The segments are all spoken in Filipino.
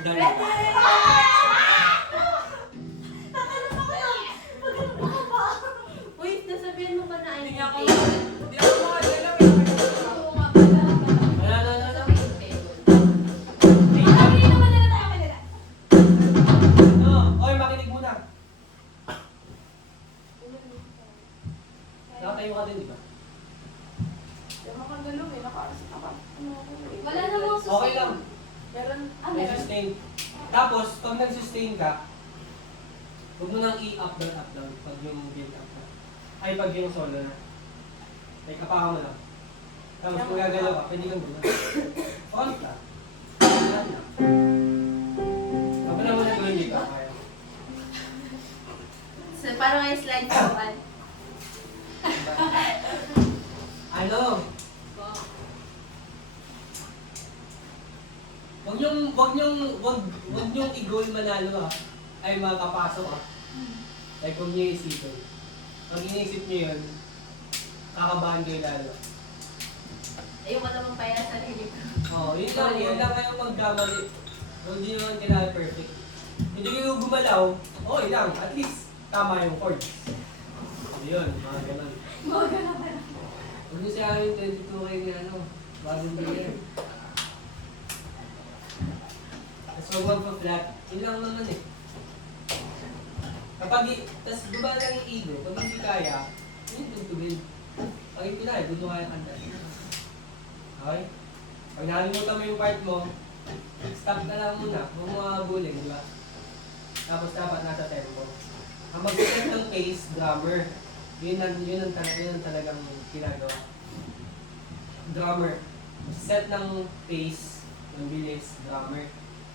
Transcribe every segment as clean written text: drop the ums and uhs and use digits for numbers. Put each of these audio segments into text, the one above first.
Dali. Wait, nasabihan mo ba na Hindi ay ako makagalaw eh. Oo nga pala. Ano? Hindi naman na tayo kanila. Oy, makinig muna. Nakatayo ka din, di ba? Hindi ako makagalaw eh. Wala namang sustain. Okay lang. Meron. May sustain. Tapos, pag nag-sustain ka, huwag mo nang i-up down pag yung build up na. Ay, pag yung solo na. Ay, kapaka mo lang. Tapos kung gagalaw ka, pwede kang gano'n. Front lang. Front lang. Kapag naman na gawin dito, kaya. So, parang ay slide forward. Ano? Wag niyong i-goal manalo ha. Ay makapasok ha. Like kung niyo isipin. Pag iniisip niyo yun, kakabahan kayo lalo. Ayoko naman pa yan sa sarili ko. Oo, yun lang kayo magkamali. Hindi naman kailangan perfect. Hindi kayo gumalaw, okay lang, at least tama yung chords. Yun, mga ganun. Huwag niyo siya yung 22 kayo ni ano, bagong year. Tapos huwag magpa-flat, yun lang naman eh. Tapos guba lang yung ego, pag hindi kaya, yun tugtugin. Pag hindi kaya, gusto kaya kanta. Okay? Pag nakalimutan mo yung part mo, stop ka lang muna, huwag mo habulin, di ba? Tapos dapat nasa tempo. Ang mag-set ng pace, drummer. Yun ang talagang ginagawa. Drummer. Set ng pace, ng bilis, drummer.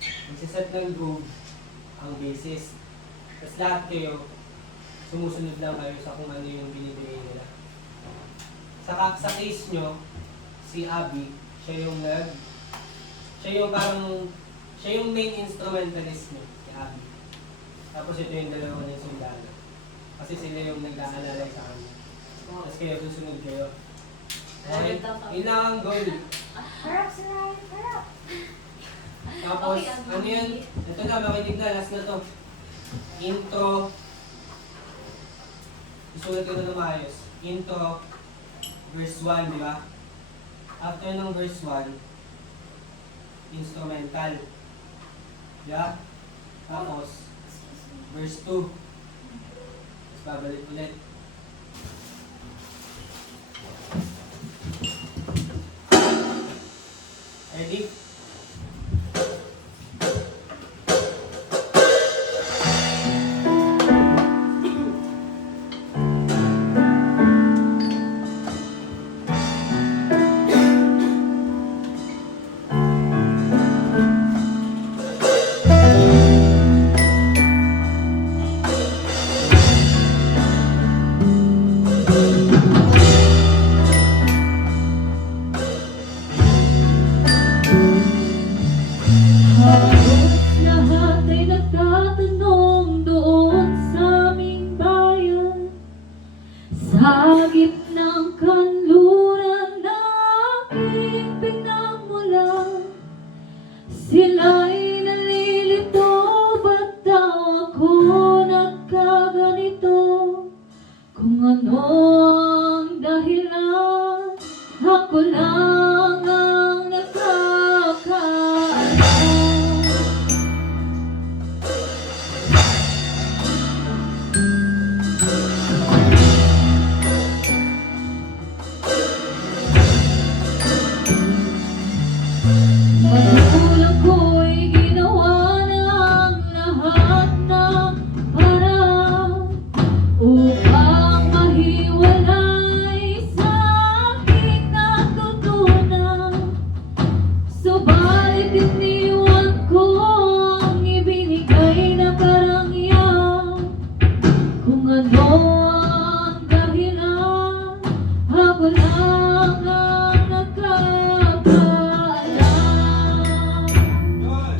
Magsiset ng groove, ang bassist. Tapos lahat kayo, sumusunod lang kayo sa kung ano yung binibigay nila. Sa case nyo, si Abby, siya yung main instrumentalist nyo, si Abby. Tapos ito yung dalawa niya sundalo. Kasi sila yung nag-aalalay sa kanya. Tapos kayo, susunod kayo. Okay? Yun lang ang goal. Harap si Ryan, harap. Tapos, Okay, ano yan? Ito na, makinig na, last na to. Intro. Isulat ko na ng maayos. Intro, verse 1, di ba? After ng verse 1, instrumental. Di ba? Tapos, verse 2. Tapos babalik ulit. Ready? Lahat ay nagtatanong doon sa aming bayan, sa gitnang kanluran na aking pinagmulan. Sila'y nalilito, ba't daw ako nagkaganito? Kung ano ang dahilan, ako lang ang nagkakaalam. Magulang ko'y ginawa ng lahat ng paraan upang mahiwalay sa aking natutunan. Subalit iniwan ko ang ibinigay na karangyaan. Kung ano ang dahilan, ako lang ang nagkakaalam. Yun!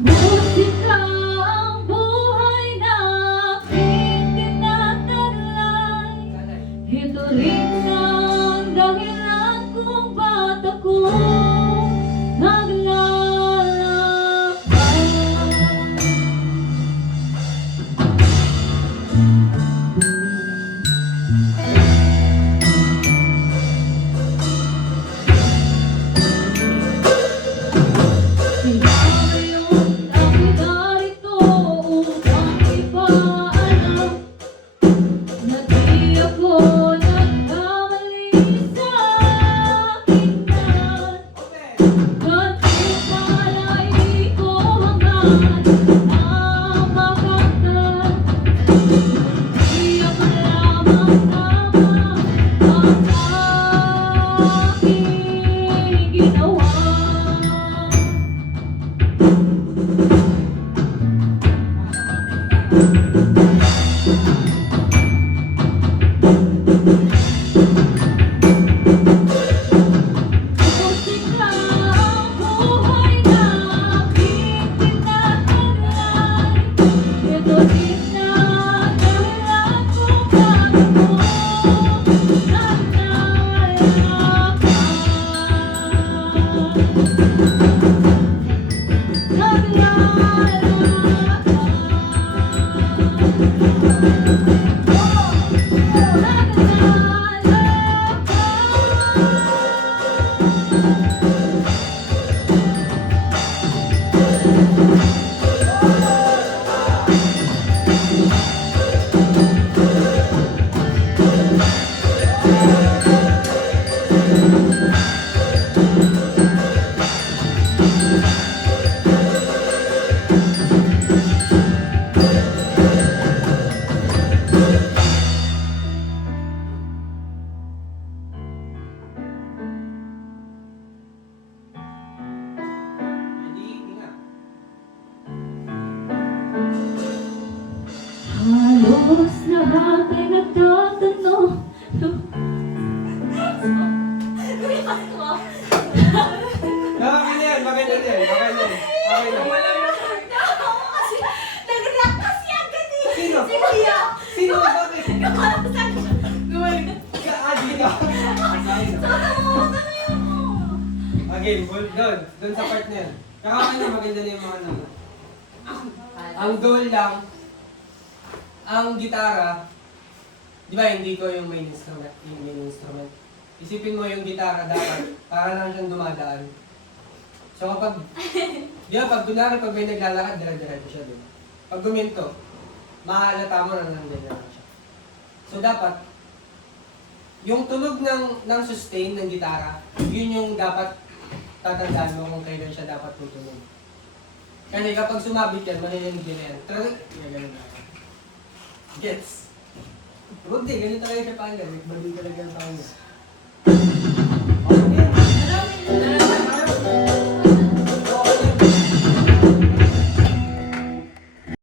Musika ang buhay Kung ikaw buhay na aking tinatanay, ito din na dahilan kung bakit mo Ready? Hinga. Halos lahat ay nagtatanong. Okay na yan, maganda na yan. Okay na yan. Okay na. Kasi, nag-react kasi agad eh. Sino? Si Kuya. Sino? Bakit? Nakalap sa akin siya. Gumaling. Dito. Tatawa mo. Again, doon sa part na yan. Kaya okay na, maganda na yung mga ano. Ang goal lang, ang gitara, di ba hindi ko yung main instrument, Isipin mo yung gitara dapat, para lang siyang dumadaan. So kapag, di ba pag kunwari pag may naglalakad, dire-diretso siya, di ba? Pag guminto, mahalata mo na nandiyan lang siya. So dapat, yung tunog ng sustain ng gitara, yun yung dapat tatandaan mo kung kailan siya dapat tutunog. Kasi kapag sumabit yan, manilinig din yan. Trarik! Ganun na. Gets? Huwag din, ganun talaga siya pakinggan. Balik talaga ang pakinggan.